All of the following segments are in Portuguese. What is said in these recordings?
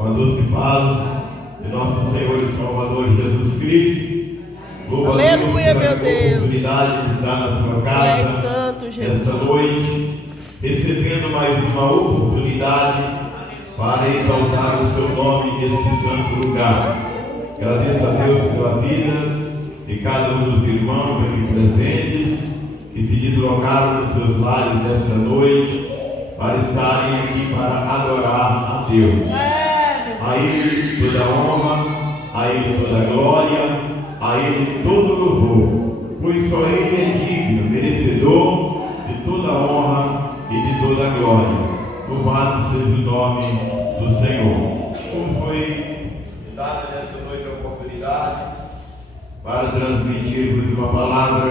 com a doce paz de nosso Senhor e Salvador Jesus Cristo. Aleluia, meu Deus. Oportunidade de estar na sua casa, Tu és santo, Jesus. esta noite, recebendo mais uma oportunidade para exaltar o seu nome neste santo lugar. Agradeço a Deus pela vida de cada um dos irmãos aqui presentes que se deslocaram dos seus lares nesta noite para estarem aqui para adorar a Deus. A Ele toda honra, a Ele toda glória, a Ele todo louvor, pois só Ele é digno, merecedor de toda honra e de toda glória. Louvado seja o nome do Senhor. Como foi dada nesta noite a oportunidade para transmitirmos uma palavra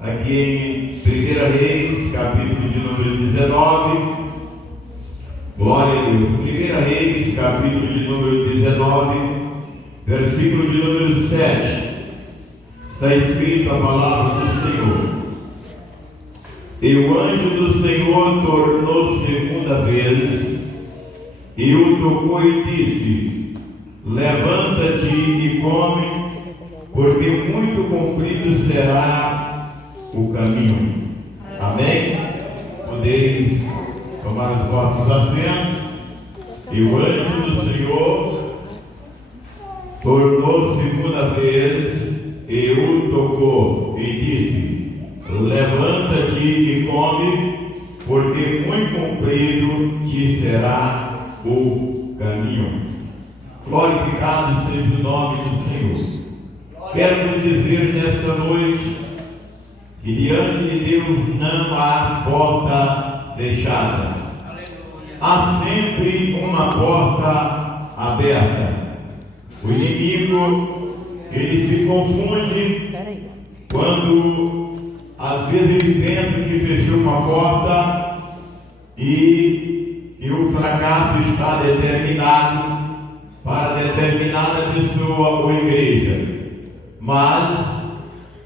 aqui em 1 Reis, capítulo de número 19. Glória a Deus. 1 Reis, capítulo de número 19, versículo de número 7. Está escrito a palavra do Senhor. E o anjo do Senhor tornou segunda vez e o tocou e disse: levanta-te e come, porque muito comprido será o caminho. Amém? Podeis tomar os vossos assentos. E o anjo do Senhor tornou segunda vez e o tocou e disse: levanta-te e come, porque muito comprido te será o caminho. Glorificado seja o nome do Senhor. Quero lhe dizer nesta noite que diante de Deus não há porta fechada. Há sempre uma porta aberta. O inimigo, ele se confunde quando às vezes ele pensa que fechou uma porta e o fracasso está determinado para determinada pessoa ou igreja. Mas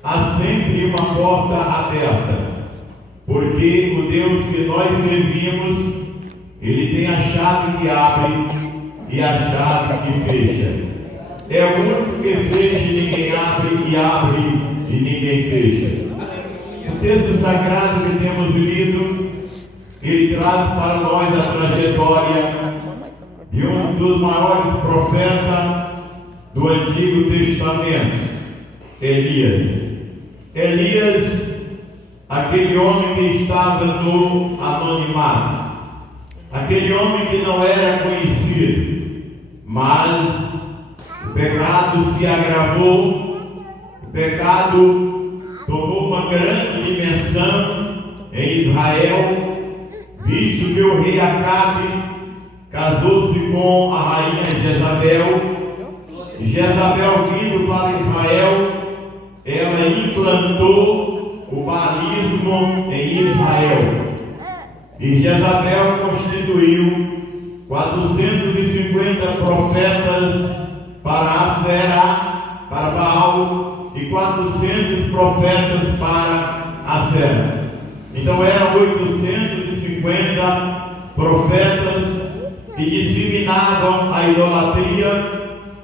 há sempre uma porta aberta, porque o Deus que nós servimos, Ele tem a chave que abre e a chave que fecha. É o único que fecha e ninguém abre, e abre e ninguém fecha. O texto sagrado que temos lido, ele traz para nós a trajetória de um dos maiores profetas do Antigo Testamento, Elias. Elias, aquele homem que estava no anonimato, aquele homem que não era conhecido, mas o pecado se agravou, o pecado tomou uma grande dimensão em Israel, visto que o rei Acabe casou-se com a rainha Jezabel, e Jezabel vindo para Israel, ela implantou o baalismo em Israel. E Jezabel constituiu 450 profetas para Asera, para Baal, e 400 profetas para Asera. Então eram 850 profetas que disseminavam a idolatria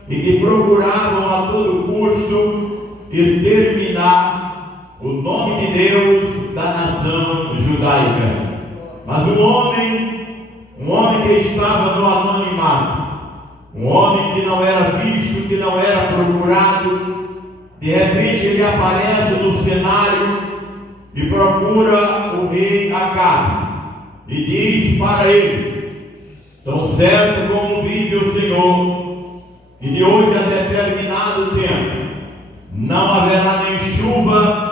e que procuravam a todo custo exterminar o nome de Deus da nação judaica. Mas um homem que estava no anonimato, um homem que não era visto, que não era procurado, de repente ele aparece no cenário e procura o rei Acabe e diz para ele: tão certo como vive o Senhor, que de hoje a determinado tempo não haverá nem chuva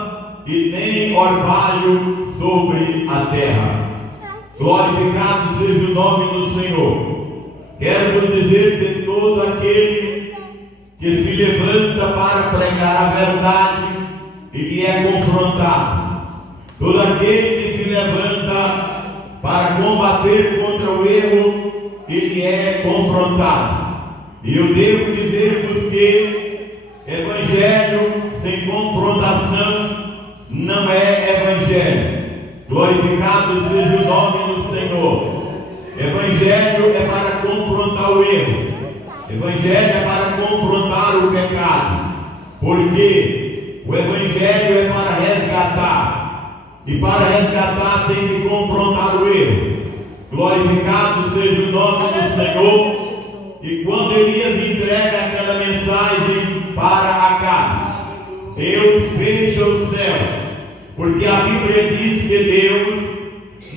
e nem orvalho sobre a terra. Glorificado seja o nome do Senhor. Quero dizer que todo aquele que se levanta para pregar a verdade, ele é confrontado. Todo aquele que se levanta para combater contra o erro, ele é confrontado. E eu devo dizer-vos que evangelho sem confrontação não é evangelho. Glorificado seja o nome do Senhor. Evangelho é para confrontar o erro. Evangelho é para confrontar o pecado. Porque o Evangelho é para resgatar. E para resgatar tem que confrontar o erro. Glorificado seja o nome do Senhor. E quando Elias entrega aquela mensagem para Acabe, Deus fecha o céu. Porque a Bíblia diz que Deus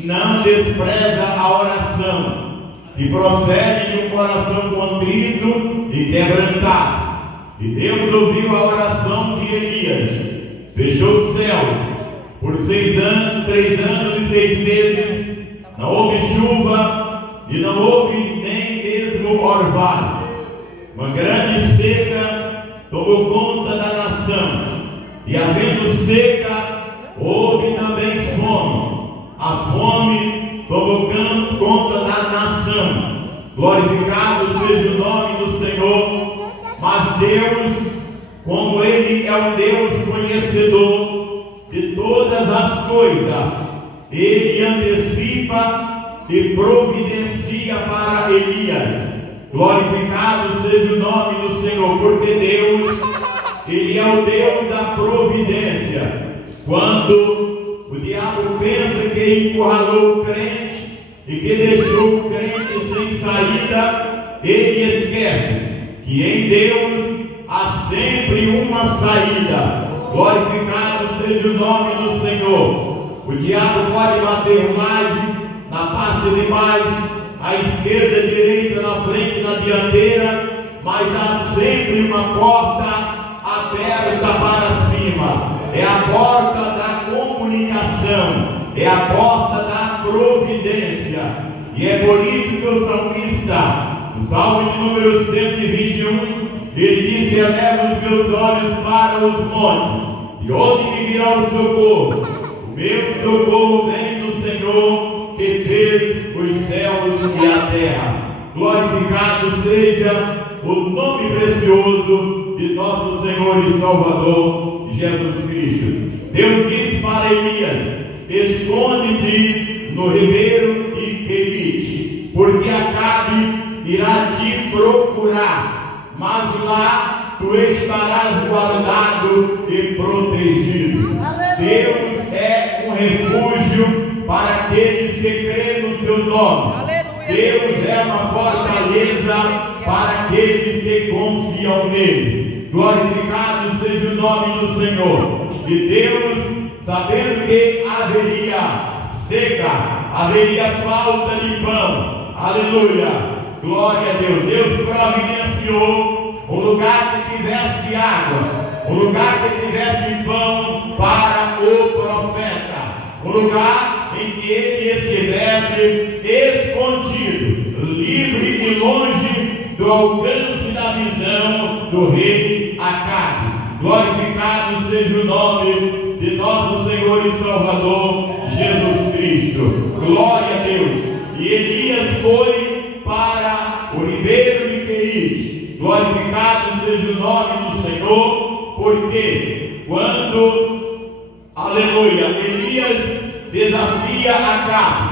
não despreza a oração, que procede de um coração contrito e quebrantado. E Deus ouviu a oração de Elias, fechou o céu por 6 anos, 3 anos e 6 meses. Não houve chuva e não houve nem mesmo orvalho. Uma grande seca tomou conta da nação. E havendo seca, houve também fome. A fome tomou conta da nação. Glorificado seja o nome do Senhor. Mas Deus, como Ele é um Deus conhecedor de todas as coisas, Ele antecipa e providencia para Elias. Glorificado seja o nome do Senhor, porque Deus, Ele é o Deus da providência. Quando o diabo pensa que encurralou o crente e que deixou o crente sem saída, ele esquece que em Deus há sempre uma saída. Glorificado seja o nome do Senhor. O diabo pode bater mais na parte de mais, à esquerda, à direita, na frente, na dianteira, mas há sempre uma porta aberta para cima. É a porta da comunicação, é a porta da providência. E é por isso que o salmista, no Salmo de número 121, ele disse: eleva os meus olhos para os montes, e onde me virá o socorro? O meu socorro vem do Senhor, que fez os céus e a terra. Glorificado seja o nome precioso de nosso Senhor e Salvador Jesus Cristo. Deus disse para Elias: esconde-te no ribeiro de Querite, porque Acabe irá te procurar, mas lá tu estarás guardado e protegido. Deus é um refúgio para aqueles que creem no seu nome. Deus é uma fortaleza para aqueles que confiam nele. Glorificado seja o nome do Senhor. E Deus, sabendo que haveria seca, haveria falta de pão, aleluia, glória a Deus, Deus providenciou um lugar que tivesse água, um lugar que tivesse pão para o profeta, um lugar em que ele estivesse escondido, livre e longe do alcance da visão do rei Acabe. Glorificado seja o nome de nosso Senhor e Salvador Jesus Cristo. Glória a Deus. E Elias foi para o ribeiro de Querite. Glorificado seja o nome do Senhor, porque quando, aleluia, Elias desafia Acabe,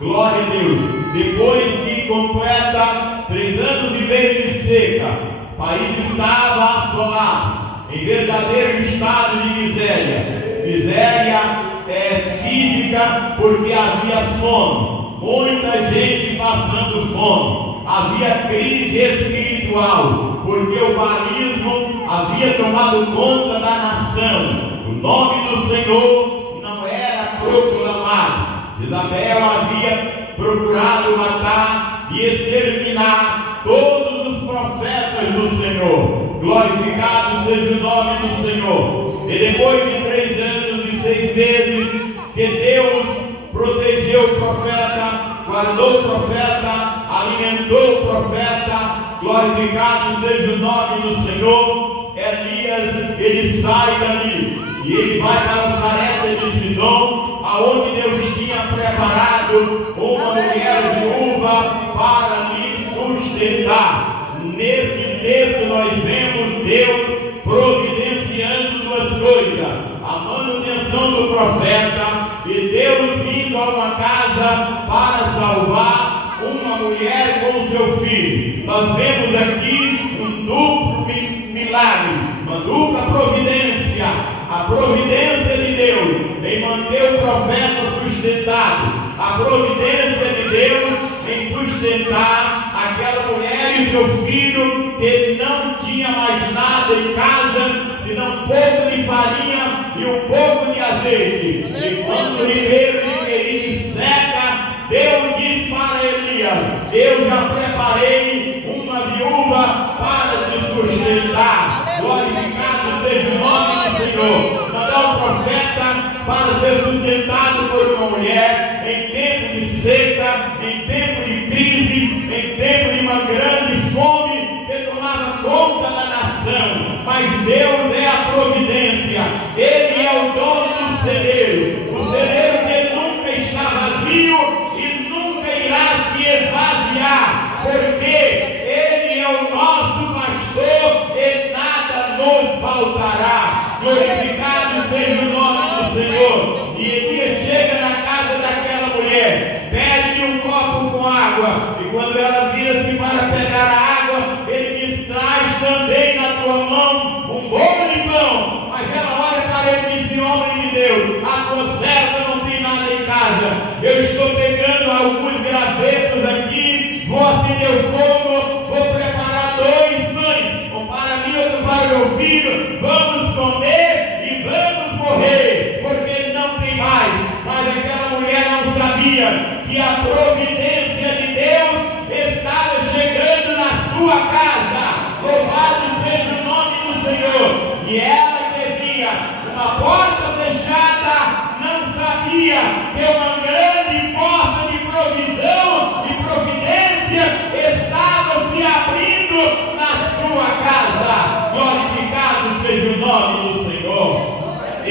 glória a Deus, depois que completa 3 anos e meio de seca, o país estava assolado, em verdadeiro estado de miséria. Miséria física, porque havia fome, muita gente passando fome. Havia crise espiritual, porque o baalismo havia tomado conta da nação. O nome do Senhor não era proclamado. Isabel havia procurado matar e exterminar todos os profetas do Senhor. Glorificado seja o nome do Senhor. E depois de 3 anos e 6 meses, que Deus protegeu o profeta, guardou o profeta, alimentou o profeta, glorificado seja o nome do Senhor. Elias, ele sai dali e ele vai para o Sarepta de Sidom, aonde Deus tinha preparado uma mulher viúva para lhe sustentar. Nesse texto nós vemos Deus providenciando 2 coisas: a manutenção do profeta e Deus vindo a uma casa para salvar um mulher com o seu filho. Nós vemos aqui um duplo milagre, uma dupla providência. A providência de Deus em manter o profeta sustentado, a providência de Deus em sustentar aquela mulher e seu filho, que não tinha mais nada em casa, senão um pouco de farinha e um pouco de azeite. E quando o ribeiro de Querite seca, Deus diz para Elias: eu já preparei uma viúva para te sustentar. Glorificado seja o nome do Senhor. Mandar o profeta para ser sustentado por uma mulher em tempo de seca, em tempo de crise, em tempo de uma grande fome que tomava conta da nação. Mas Deus é a providência. Ele é o dono do celeiro. O celeiro que nunca está vazio e nunca irá se esvaziar, porque Ele é o nosso pastor e nada nos faltará. Glorificado seja o nome do Senhor. E Elias chega na casa daquela mulher, pede-lhe um copo com água, e quando ela vira-se para pegar a água, ele diz: traz também na tua mão um bolo de pão. Mas ela olha para ele e diz: homem de Deus, a tua serva não tem nada em casa. Eu estou pegando alguns gravetos aqui, vou acender o fogo, vou preparar 2 pães, um para mim, outro para meu filho, vamos comer e vamos morrer, porque não tem mais. Mas aquela mulher não sabia que a providência de Deus estava chegando na sua casa. Louvado seja o nome do Senhor. E ela que via uma porta fechada, não sabia que uma grande porta de provisão e providência estava se abrindo na sua casa. Glorificado seja o nome do Senhor. E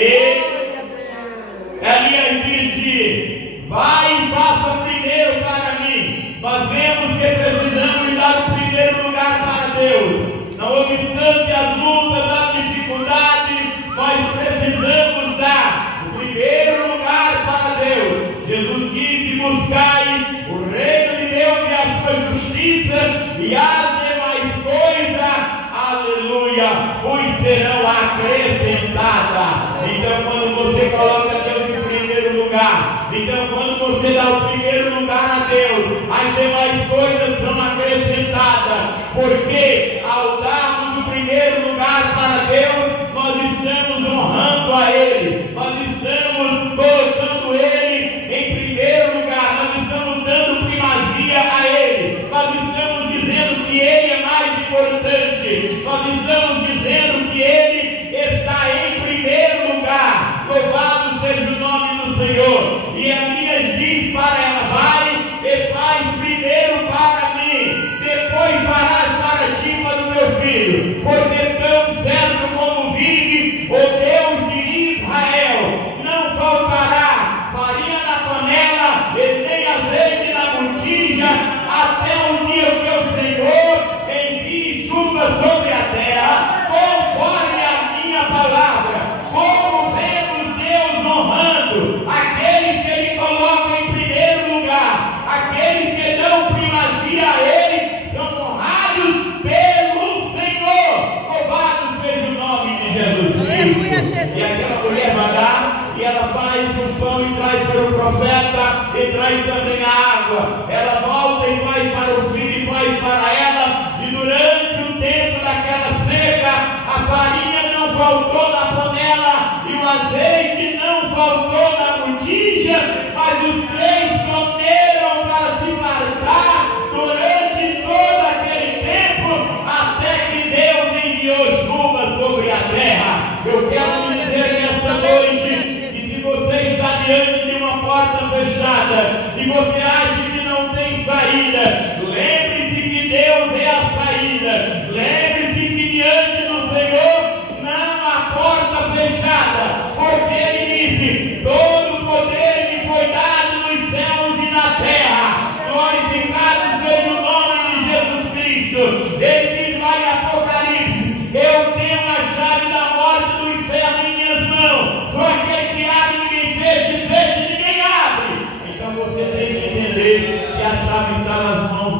Elias disse: vai e faça primeiro para mim. Nós vemos que precisamos dar o primeiro lugar para Deus. Não obstante as lutas, as dificuldades, nós precisamos dar o primeiro lugar para Deus. Jesus disse: buscai o reino de Deus e a sua justiça, e as demais coisas, aleluia, vos serão acrescentadas. Então, quando você coloca Deus em primeiro lugar, então quando você dá o primeiro lugar a Deus, as demais coisas são acrescentadas, porque ao darmos o primeiro lugar para Deus, nós estamos honrando a Ele, nós estamos colocando Ele em primeiro lugar, nós estamos dando primazia a Ele, nós estamos dizendo que Ele é mais importante, nós estamos dizendo que Ele está em primeiro lugar. Louvado seja o nome do Senhor. E Elias diz para ela: vai e faz primeiro para mim, depois farás para ti e para o meu filho, porque tão certo como vive o Deus de Israel, não faltará farinha na panela e nem azeite na botija, até o dia que o Senhor envie chuva sobre a terra, conforme a minha palavra. Como vemos Deus honrando aqueles que Ele coloca em primeiro lugar, aqueles que dão primazia a Ele, são honrados pelo Senhor. Louvado seja o nome de Jesus Cristo. E aquela mulher vai lá e ela faz o pão e traz para o profeta e traz também a água. Ela volta e vai para o filho e vai para ela, e durante o tempo daquela seca, a farinha não faltou na panela e o azeite não faltou na botija, mas os 3 comeram para se fartar durante todo aquele tempo, até que Deus enviou chuva sobre a terra. Eu quero dizer nessa noite que se você está diante de uma porta fechada e você acha que não tem saída, lembre-se que Deus é a saída. Lembre-se que diante do Senhor não há porta fechada, porque Ele disse: todo o poder me foi dado nos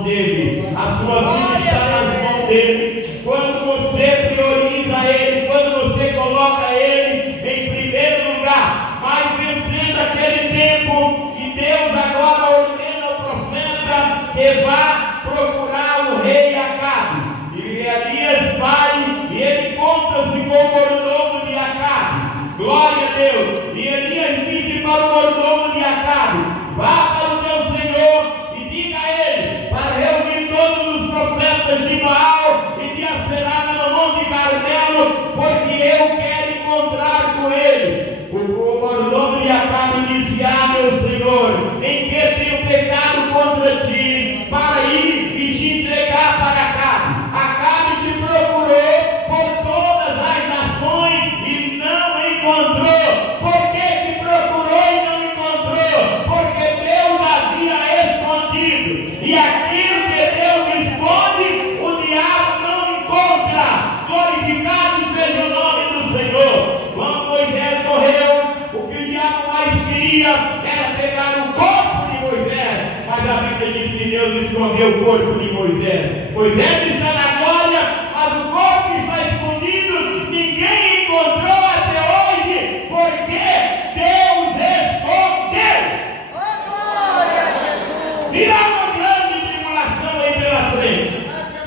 mãos dele, a sua vida está nas mãos dele. Quando você prioriza ele, quando você coloca ele em primeiro lugar, mas vencendo aquele tempo, e Deus agora ordena ao profeta que vá procurar o rei Acabe. E Elias vai e ele conta-se com o mordomo de Acabe. Glória a Deus. E Elias disse para o mordomo de Acabe: vá para o teu senhor e diga a ele para reunir todos os profetas de Baal e de Aserá no Monte Carmelo, porque eu quero encontrar com ele. O mordomo de Acabe disse: ah, meu senhor, em que tenho pecado contra ti para ir e te entregar para Acabe? Acabe te procurou por todas as nações e não encontrou. Por que te procurou e não encontrou? Porque Deus havia escondido. E aquilo que Deus esconde, o diabo não encontra. Glorificado seja o nome do Senhor. Quando Moisés morreu, o que o diabo mais queria era pegar o corpo de Moisés. Mas a Bíblia diz que Deus escondeu o corpo de Moisés. Moisés está na glória, mas o corpo está escondido. Ninguém encontrou até hoje, porque Deus escondeu. Oh, glória a Jesus. Virá uma grande tribulação aí pela frente.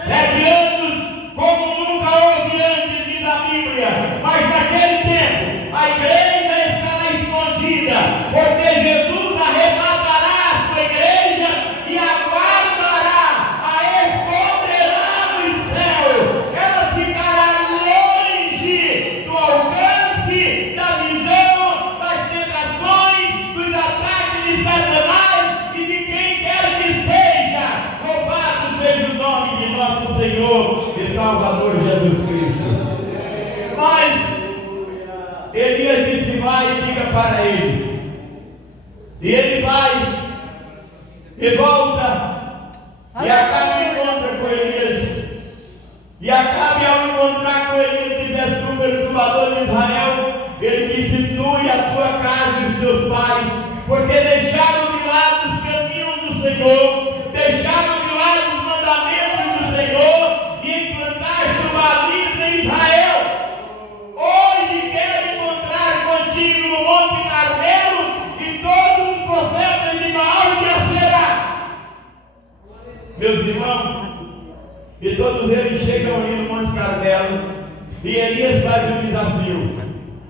7 anos, como nunca houve antes, diz a Bíblia. Mas naquele tempo, a igreja estará escondida, porque Jesus arrebatará a sua igreja e a guardará, a esconderá no céu. Ela ficará longe do alcance da visão, das tentações, dos ataques de Satanás e de quem quer que seja. Louvado seja o nome de nosso Senhor e Salvador Jesus Cristo. Mas Elias disse: vai e diga para ele. E ele vai e volta e Acabe encontra com Elias. E Acabe, ao encontrar com Elias, diz: és tu, perturbador de Israel. Ele disse: tu e a tua casa e os teus pais, porque deixaram de lado os caminhos do Senhor, deixaram de lado os mandamentos do Senhor e implantaste o baalismo em Israel. Hoje quero encontrar contigo no Monte Carmelo e todos os profetas de Baal e de Aserá. Meus irmãos, e todos eles chegam ali no Monte Carmelo e Elias faz um desafio.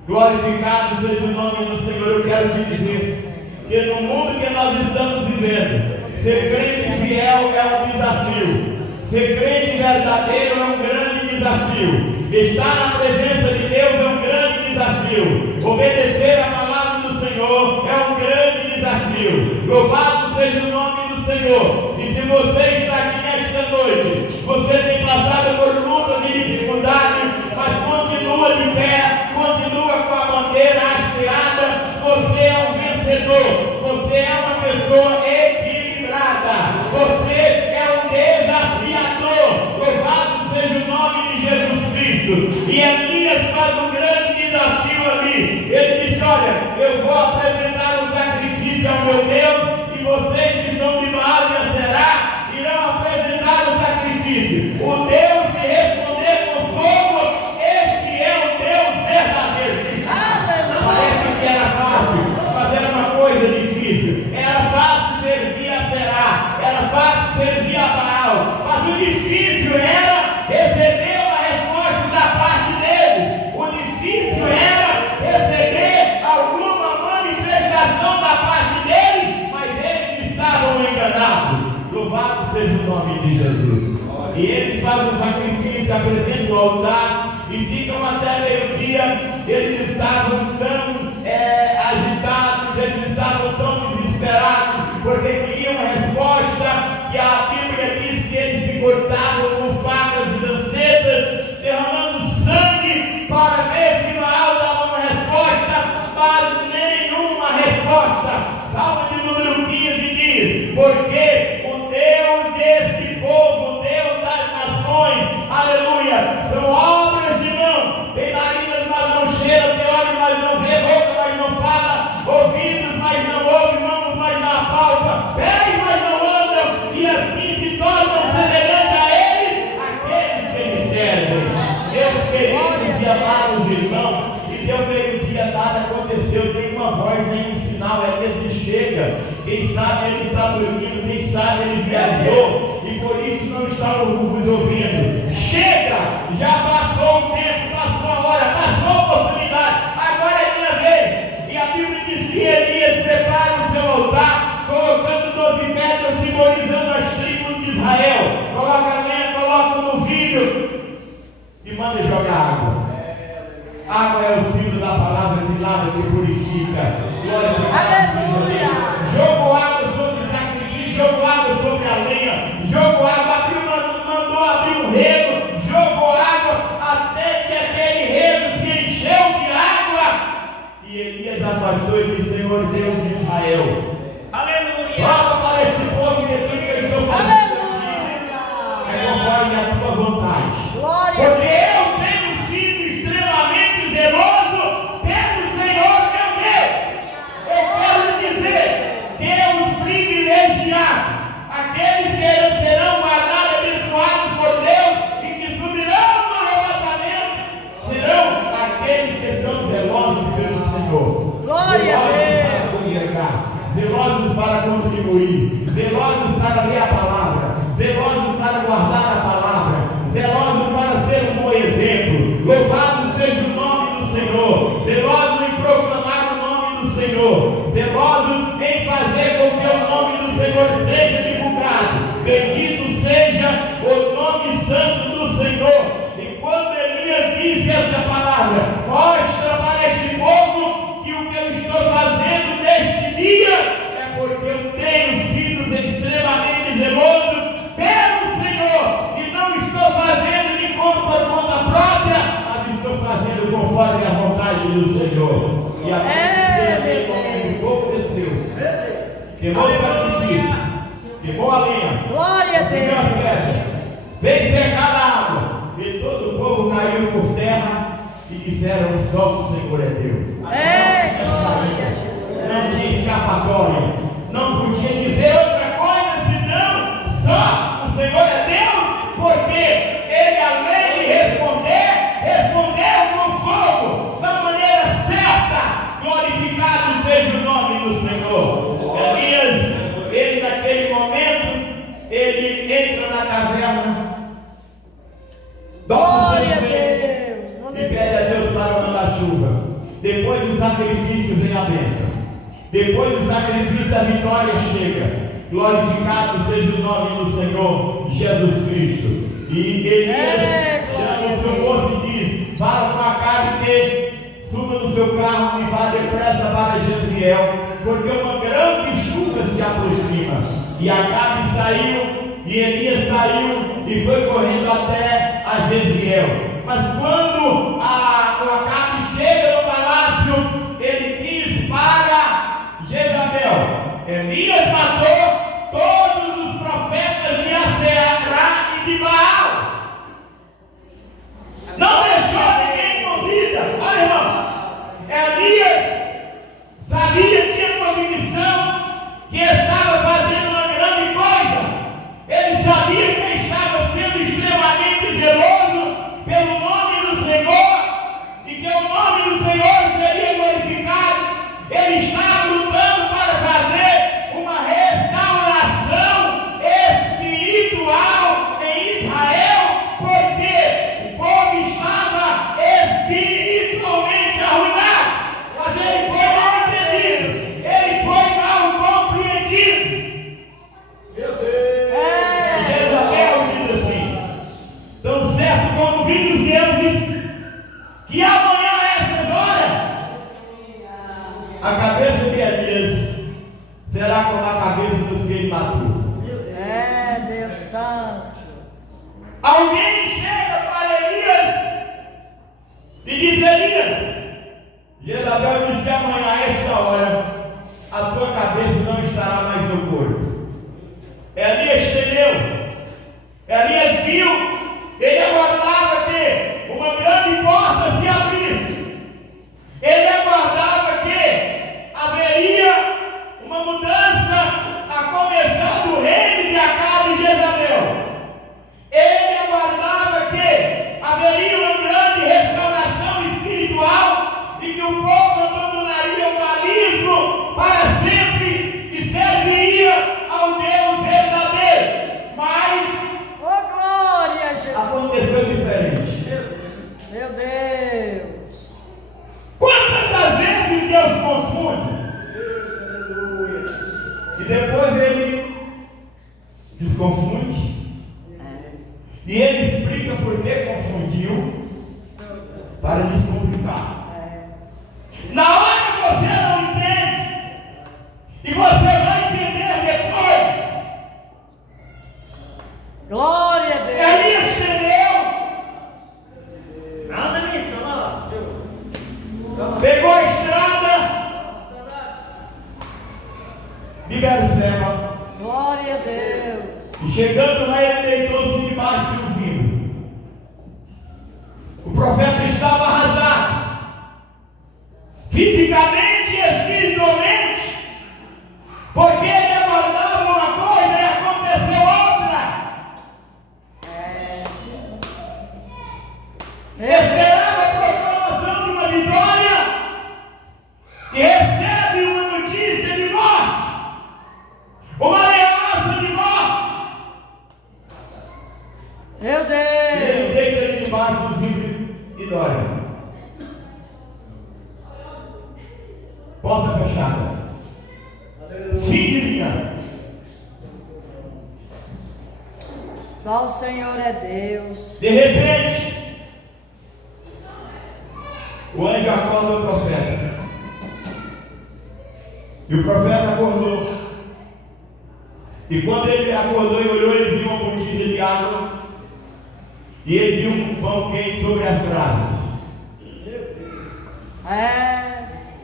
Glorificado seja o nome do Senhor. Eu quero te dizer que no mundo que nós estamos vivendo, ser crente fiel é um desafio. Ser crente verdadeiro é um grande desafio. Estar na presença de Deus é um grande desafio. Obedecer a palavra do Senhor é um grande desafio. Louvado seja o nome do Senhor. E se você está aqui nesta noite, você tem passado por lutas e dificuldades, mas continua de pé, continua com a bandeira hasteada, você é um vencedor. Você é uma pessoa equilibrada. Você é um desafiador. Louvado seja o nome de Jesus Cristo. E Elias faz um grande desafio ali. Ele disse: olha, eu vou apresentar um sacrifício ao meu Deus, e vocês que são de Baal e Aserá irão apresentar o sacrifício. O Deus que responder com fogo, este é o Deus verdadeiro. Parece que era fácil, mas era uma coisa difícil. Era fácil servir a Aserá, era fácil servir a Baal, mas o difícil era receber uma resposta da parte dele. O difícil era receber alguma manifestação da parte dele, mas eles estavam enganados. Louvado seja o nome de Jesus. E eles fazem o sacrifício, apresentam o altar e ficam até meio-dia. Eles estavam tão agitados, eles estavam tão desesperados, porque queriam resposta, que a Bíblia diz que eles se cortavam com facas e lancetas, derramando sangue para ver se Baal dava uma resposta, mas nenhuma resposta. Salmo de número 15 diz: porque o Deus desse povo, o Deus das nações, aleluia, são obras de mão. Tem narinas, mas não cheira, tem olhos, mas não vê, boca, mas não fala, ouvidos, mas não ouve, mãos, mas não apalpa, pés, mas não andam, e assim se torna nenhuma voz, nenhum sinal. Elias chega. Quem sabe ele está dormindo, quem sabe ele viajou e por isso não está vos ouvindo. Chega! Já passou o tempo, passou a hora, passou a oportunidade. Agora é minha vez. E a Bíblia diz que Elias prepara o seu altar, colocando 12 pedras simbolizando as tribos de Israel. Coloca lenha, coloca no novilho e manda jogar água. Água é o símbolo da palavra que lava, que purifica. Glória a Deus. Jogou água sobre o sacrifício, jogou água sobre a lenha, jogou água, mandou abrir um rego, jogou água até que aquele rego se encheu de água. E Elias afastou e disse: Senhor Deus de Israel, aleluia. Fala para esse povo que tudo que eu estou fazendo aqui é conforme a tua vontade. Glória. Porque eu tenho sido extremamente zeloso pelo Senhor meu Deus. Eu quero dizer, Deus privilegiado, aqueles que serão guardados, abençoados por Deus e que subirão no arrebatamento, serão aqueles que são zelosos pelo Senhor. Glória a Deus. Para congregar, zelosos para contribuir, zelosos para ler a palavra, zelosos para guardar a palavra, zelosos para ser um bom exemplo. Louvado seja o nome do Senhor, zelosos em proclamar o nome do Senhor, zelosos em fazer com que o nome do Senhor seja divulgado. Bendito seja o nome santo do Senhor. E quando Elias disse esta palavra, mostra para este povo que o que eu estou fazendo neste dia é porque eu tenho sido extremamente zeloso pelo Senhor e não estou fazendo de por conta própria, mas estou fazendo conforme a vontade do Senhor. E a Bíblia diz que o fogo desceu, queimou o sacrifício, queimou a lenha, glória a Deus, veio secar a água e todo o povo caiu por terra e disseram: só o Senhor é Deus. Não tinha escapatória, não podia dizer outra coisa senão só o Senhor é Deus, porque ele, além de responder, respondeu com fogo, da maneira certa. Glorificado seja o nome do Senhor. Elias, ele naquele momento, ele entra na caverna, glória a Deus, e pede a Deus para mandar chuva. Depois do sacrifício vem a bênção. Depois do sacrifício a vitória chega. Glorificado seja o nome do Senhor Jesus Cristo. E Elias chama o seu moço e diz: fala com Acabe que suba no seu carro e vá depressa para Jezreel, porque uma grande chuva se aproxima. E Acabe saiu, e Elias saiu e foi correndo até a Jezreel. Mas quando o Acabe chega no palácio, ele diz para Jezabel: Elias matou todos os profetas de Aserá e de Baal. Não deixou ninguém com vida. Olha, irmão, Elias sabia, tinha convicção que estava fazendo uma grande coisa. Ele sabia que estava sendo extremamente zeloso pelo nome do Senhor e que o nome do Senhor seria glorificado. Ele estava lutando para fazer uma restauração espiritual em Israel, porque o povo estava espiritualmente arruinado. Mas ele foi mal entendido, ele foi mal compreendido. Jezabel diz assim: tão certo como vi dos deuses, que amanhã a essas horas a cabeça de Elias será como a cabeça dos que ele matou. Deus santo. Alguém chega para Elias e diz: Elias, Jezabel diz que amanhã a esta hora a tua cabeça não estará mais no corpo. Elias temeu. Elias viu, ele aguardava que uma grande porta se abrisse. Ele aguardava que haveria uma mudança a começar do reino de Acabe e Jezabel. Ele aguardava que haveria uma grande restauração espiritual e que o povo abandonaria o Baal confunde. E ele explica por que confundiu, para descomplicar. Na hora que você não entende, e você vai entender depois. Glória a Deus. Elias entendeu. Nada nisso, nossa. Pegou a estrada de Berseba. Glória a Deus. E chegando lá, ele deitou-se debaixo de um zimbro. O profeta estava arrasado, fisicamente e espiritualmente, porque ele aguardava uma coisa e aconteceu outra. Esperava a proclamação de uma vitória e recebe uma notícia de morte, uma ameaça de morte. Meu E Deus. ele deita ele debaixo do zimbro e dorme. Porta fechada. Fim de linha. Só o Senhor é Deus. De repente, o anjo acorda o profeta. E o profeta acordou. E quando ele acordou e olhou, ele viu uma botija de água. E ele viu um pão quente sobre as brasas.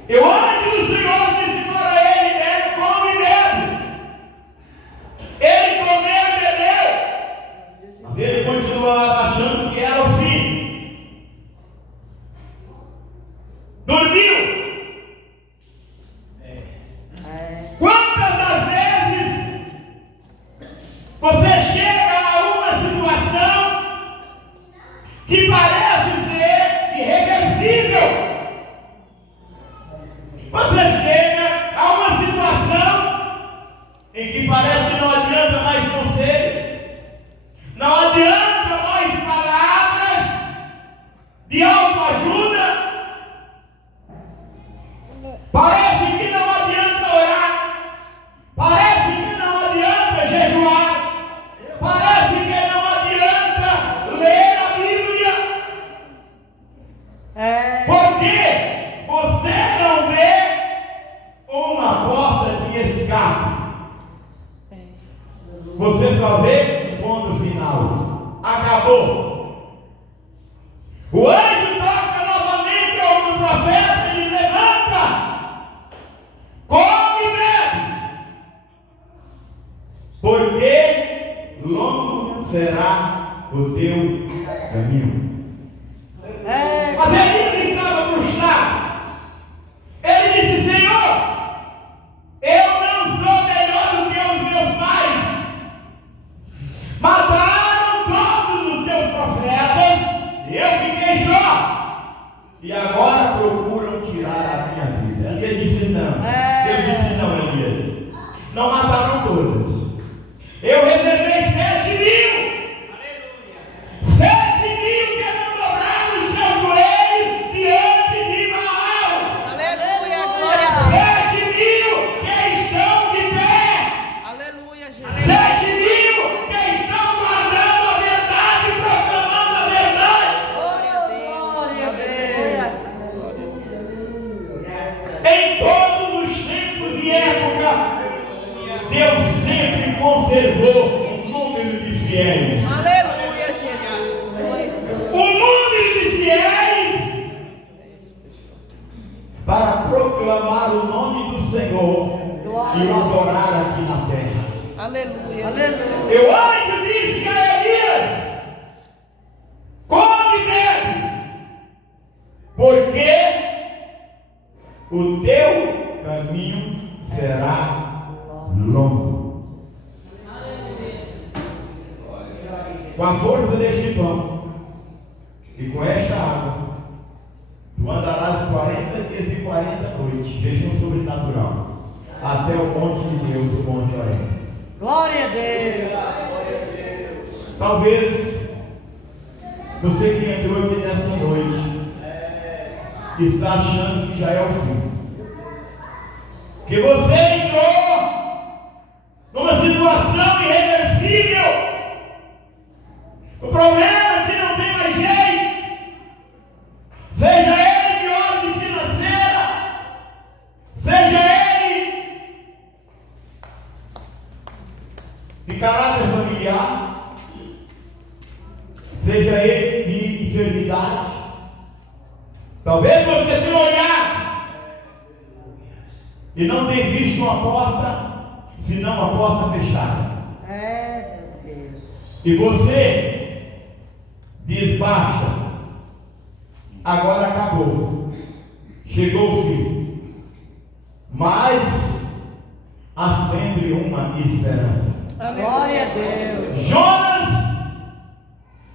E o anjo do Senhor disse para ele: bebe, come e bebe. Ele comeu e bebeu. Mas ele continuava achando que era o fim. Dormiu. Quantas das vezes você chega a uma situação que parece ser irreversível? Você chega a uma situação em que parece que não adianta mais conselho, não adianta mais palavras de autoajuda, parece que não adianta orar, parece que não adianta jejuar, parece que não adianta ler a Bíblia, porque você não vê uma porta de escape. Você só vê um ponto final. Acabou. O anjo toca novamente ao profeta e diz: levanta, come e bebe, porque longo será o teu caminho. Mas Elias estava frustrado. Ele disse: Senhor, eu não sou melhor do que os meus pais. Mataram todos os teus profetas e eu fiquei só. E agora procuram tirar a minha vida. Elias disse: não. Eu disse: não, Elias. Não mataram todos. Eu reservei 7.000. 7.000 que não dobraram os seus joelhos diante de Baal. Aleluia, glória a Deus. 7.000 que estão de pé. Aleluia, 7.000 Jesus. que estão guardando a verdade e proclamando a verdade. Glória a Deus. Glória a Deus. Em todos os tempos e época, Deus sempre conservou um número de fiéis. Aleluia, Jesus. Um número de fiéis para proclamar o nome do Senhor e o adorar aqui na terra. Aleluia. Aleluia. E o anjo disse a Elias: come e bebe, porque o teu caminho será longo. Com a força deste pão e com esta água, tu andarás 40 dias e 40 noites, jejum sobrenatural, até o monte de Deus, o monte Oreb. Glória a Deus. Talvez você que entrou aqui nessa noite está achando que já é o fim. Que você entrou numa situação irreversível O problema é que não tem mais jeito. Seja ele de ordem financeira, seja ele de caráter familiar, seja ele de enfermidade. Talvez você tenha olhado e não tenha visto uma porta, senão uma porta fechada. Meu Deus. E você diz: basta, agora acabou, chegou o fim. Mas há sempre uma esperança. Glória a Deus. Jonas,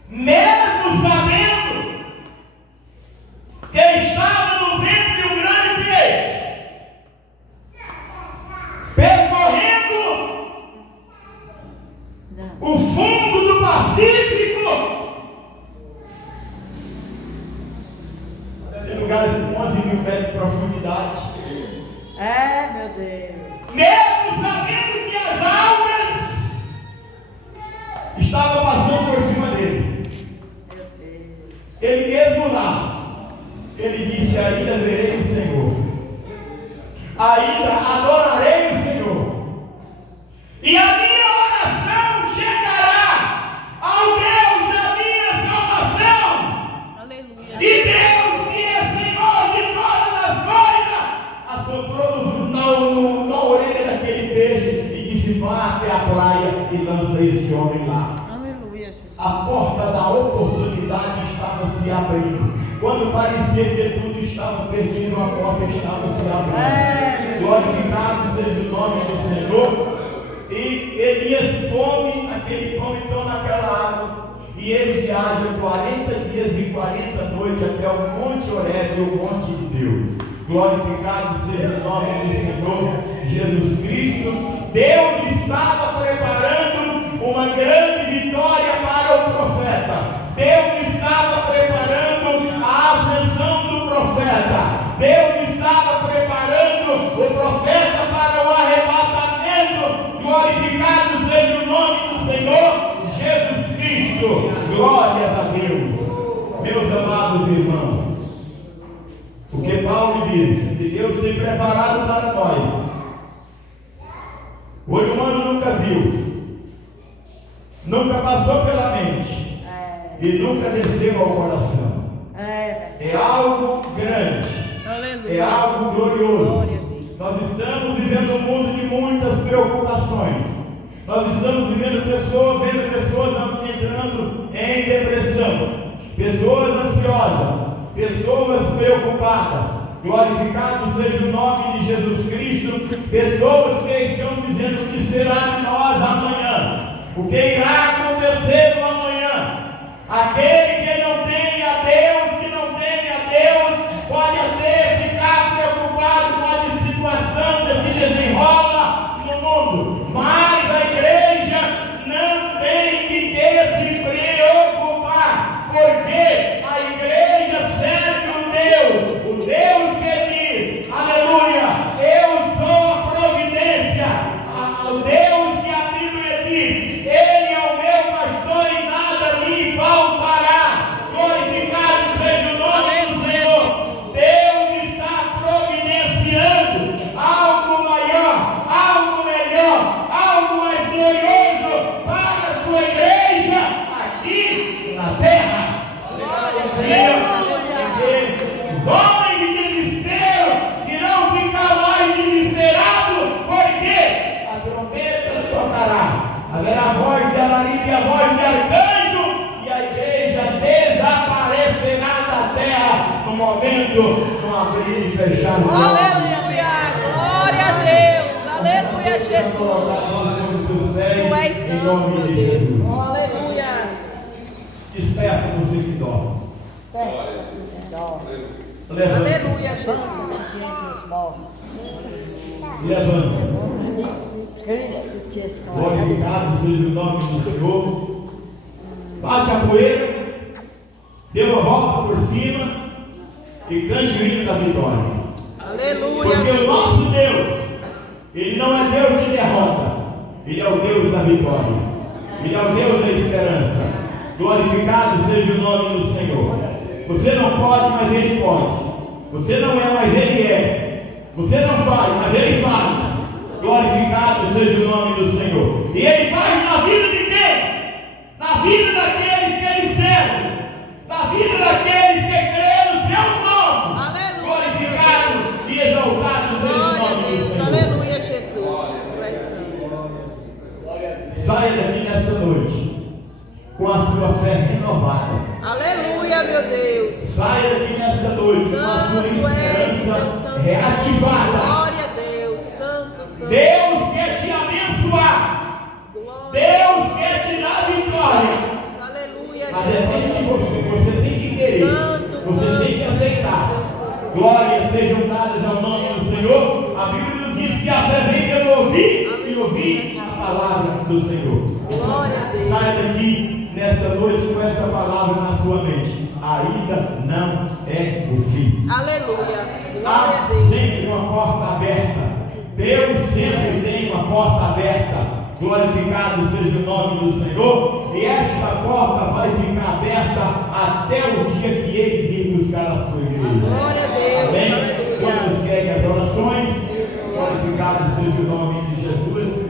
mesmo sabendo que estava no ventre de um grande peixe, percorrendo o fundo do Pacífico, em lugares de 11.000 metros de profundidade, Meu Deus. mesmo sabendo que as algas estavam passando por cima dele, Meu Deus. ele mesmo lá, ele disse: ainda verei o Senhor, ainda adorarei o Senhor, e a minha oração chegará ao Deus da minha salvação. Aleluia. E Deus, que é Senhor de todas as coisas, assoprou na orelha daquele peixe e disse: vá até a praia e lança esse homem lá. Aleluia, Jesus. A porta da oportunidade estava se abrindo. Quando parecia que tudo estava perdido, a porta estava se abrindo. Glorificado seja o nome do Senhor. E Elias come aquele pão e toma aquela água. E eles viajam 40 dias e 40 noites até o Monte Horebe, o Monte de Deus. Glorificado seja o nome do Senhor Jesus Cristo. Deus estava preparando uma grande vitória para o profeta. Deus estava preparando a ascensão do profeta. Deus estava preparando o profeta para o arrebatamento. Glorificado seja o nome do Senhor Jesus Cristo. Glórias a Deus. Meus amados irmãos, o que Paulo diz, que Deus tem preparado para nós, o olho humano nunca viu, nunca passou pela mente e nunca desceu ao coração. É algo grande, Aleluia. é algo glorioso. Glória a Deus. Nós estamos vivendo um mundo de muitas preocupações. Nós estamos vendo pessoas entrando em depressão, pessoas ansiosas, pessoas preocupadas. Glorificado seja o nome de Jesus Cristo. Pessoas que estão dizendo o que será de nós amanhã, o que irá acontecer no amanhã. Aquele que não tem a Deus, pode até ficar preocupado com a situação que se desenrola no mundo, mas a igreja não tem de que se preocupar, porque a igreja serve o Deus que diz: aleluia, eu sou a providência, o Deus que a Bíblia diz: ele é o meu pastor e nada me faltará. Glorificado seja o nome do Senhor. Deus está providenciando algo maior, algo melhor, algo mais glorioso para a sua igreja aqui na terra. Glória a Deus. Aleluia. Os homens de desespero irão ficar mais desesperados, porque a trombeta tocará, haverá a voz de alarido e a voz de arcanjo, e a igreja desaparecerá da terra no momento do abrir e fechar o Aleluia. Glória a Deus. Aleluia, Jesus. Tu és santo, meu Deus. Aleluia. Desperta você que dorme. Levanta. Aleluia, Jesus. Levanta. Cristo te escolhe. Glorificado seja o nome do Senhor. Bate a poeira, dê uma volta por cima e cante o hino da vitória. Aleluia. Porque o nosso Deus, Ele não é Deus de derrota, Ele é o Deus da vitória, Ele é o Deus da esperança. Glorificado seja o nome do Senhor. Você não pode, mas Ele pode. Você não é, mas Ele é. Você não faz, mas Ele faz. Glorificado seja o nome do Senhor. E Ele faz na vida de quem? Na vida daqueles que Ele serve. Na vida daqueles que creem no Seu nome. Aleluia. Glorificado e exaltado seja o Glória a nome do Deus. Senhor. Aleluia, Jesus. Tu és santo. Saia daqui nesta noite com a sua fé renovada. Aleluia, meu Deus. Saia daqui nesta noite com a sua Santo és, Deus esperança santo. reativada. Glória a Deus. Santo, santo. Deus quer te abençoar. Glória. Deus quer te dar vitória. Aleluia, Mas depende de Jesus. você. Você tem que querer. Santo, Você santo, tem que aceitar. Deus santo. Glórias sejam dadas ao nome do Senhor. A Bíblia nos diz que a fé vem pelo ouvir e ouvir a palavra do Senhor. Glória a Deus. Saia daqui nesta noite com essa palavra na sua mente. Ainda não é o fim. Aleluia. Glória Há a Deus. sempre uma porta aberta. Deus sempre tem uma porta aberta. Glorificado seja o nome do Senhor. E esta porta vai ficar aberta até o dia que Ele vir buscar a sua igreja. Glória a Deus. Amém? Aleluia. Quando seguem as orações, glorificado seja o nome de Jesus.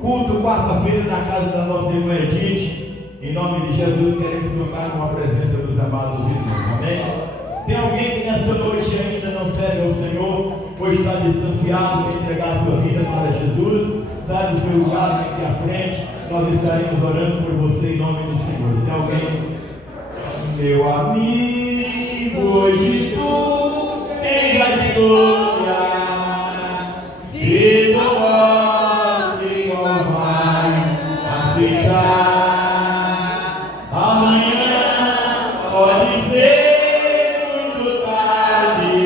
Culto quarta-feira na casa da nossa irmã Edith. Em nome de Jesus, queremos contar com a presença dos amados irmãos. Amém? Tem alguém que nesta noite ainda não serve ao Senhor, ou está distanciado, quer entregar a sua vida para Jesus? Sai do seu lugar, vem aqui à frente. Nós estaremos orando por você em nome do Senhor. Tem alguém? Meu amigo, hoje tu tens a história. E não pode como vai aceitar. Amanhã pode ser muito tarde.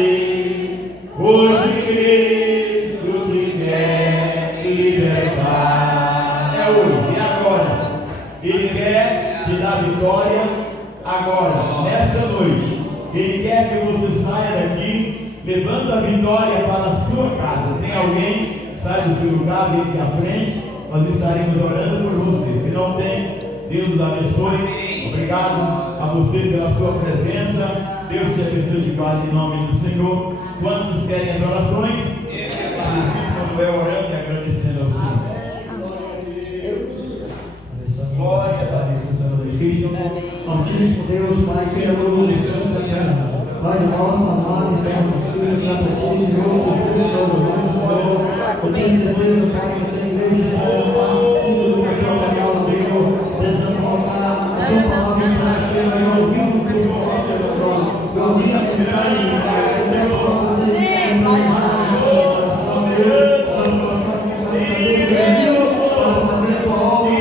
Hoje Cristo te quer libertar. É hoje, é agora. Ele quer te dar vitória agora, nesta noite. Ele quer que você saia daqui levando a vitória para a sua casa. Tem alguém? Sai do seu lugar, vem aqui à frente. Nós estaremos orando por você. Se não tem, Deus os abençoe. Obrigado a você pela sua presença. Deus te abençoe de paz em nome do Senhor. Quantos querem as orações? Quando é orando e agradecendo ao Senhor. Glória a Deus, Senhor Cristo. Altíssimo Deus, Pai, Criador dos céus e da terra, Pai nosso, amado, Senhor, Filho, graças a Ti, Senhor, por tudo que adoramos, Senhor, por Deus, Pai, que tem igreja, Senhor, participa do teu canal, Senhor, desejando voltar, a tua palavra em prática, e ouvindo o teu vosso, Senhor, ouvindo a mensagem, Pai, Senhor, para você, Pai, coração, Deus, nosso coração, Deus, para fazer a tua obra,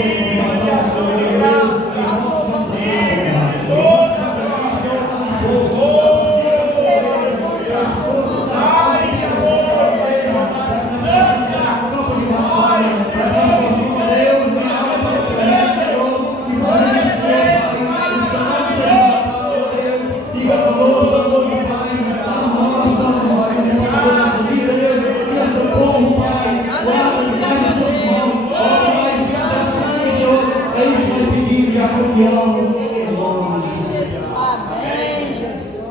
Amém,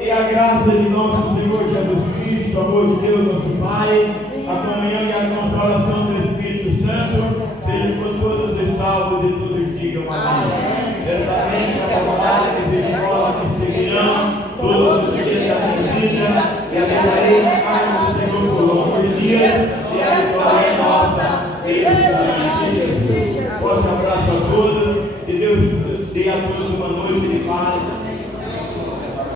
E a graça de nosso Senhor Jesus Cristo, o amor de Deus, nosso Pai, a comunhão e a consolação do Espírito Santo, seja com todos os salvos e todos digam amém. Certamente a bondade e a misericórdia me seguirão todos os dias da minha vida, e habitarei na casa do Senhor por longos dias, e a vitória é nossa, pelo sangue de Jesus. Forte abraço a todos, que Deus dê a todos uma noite de paz.